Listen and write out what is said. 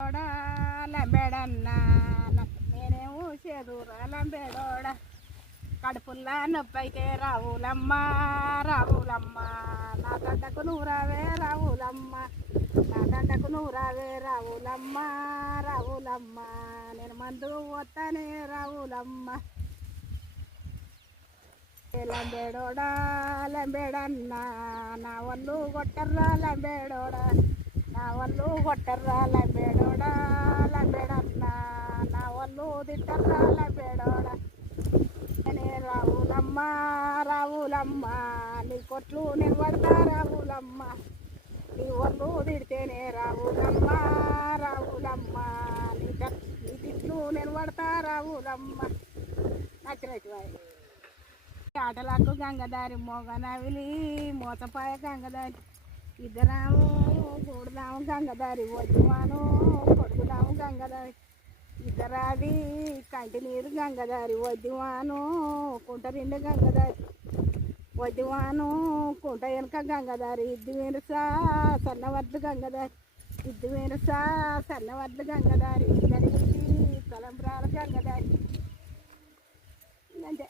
లంబేడన్నా నేనేమో చేదూర లంబేడోడ కడుపుల్లా నొప్పైతే రావులమ్మ రావులమ్మ నా దండకు నూరావే రావులమ్మ నా దండకు నూరావే రావులమ్మ రావులమ్మ నేను మందు వస్తానే రావులమ్మ లంబేడోడ లంబేడన్నా నా వాళ్ళు కొట్టర్రా లంబేడోడ నా వాళ్ళు కొట్టర్రా లంబేడోడ లంబేడన్నా నా వాళ్ళు తిట్టర్రా లంబేడోడ నేనే రావులమ్మ రావులమ్మ నీ కొట్లు నేను పడతా రావులమ్మ నీ వాళ్ళు తిడితేనే రావులమ్మ రావులమ్మ నీ తిట్లు నేను పడతా రావులమ్మ నచ్చినట్టు ఆటలకు గంగదారి మోగనవిలి మోసపాయ గంగదారి ఇద్దరాము కూడదాము గంగదారి వద్దుమాను కొడుకుదాము గంగదారి ఇద్దరాది కంటి నీరు గంగదారి వద్దువాను కుంట నిండు గంగదారి వద్దువాను కుంట వెనుక గంగదారి ఇద్దు వెనుసా సన్నవద్దు గంగదారి ఇద్దు వెనుసా సన్నవద్దు గంగదారి ఇద్దరికి తలంబ్రాల గంగదారి అంతే.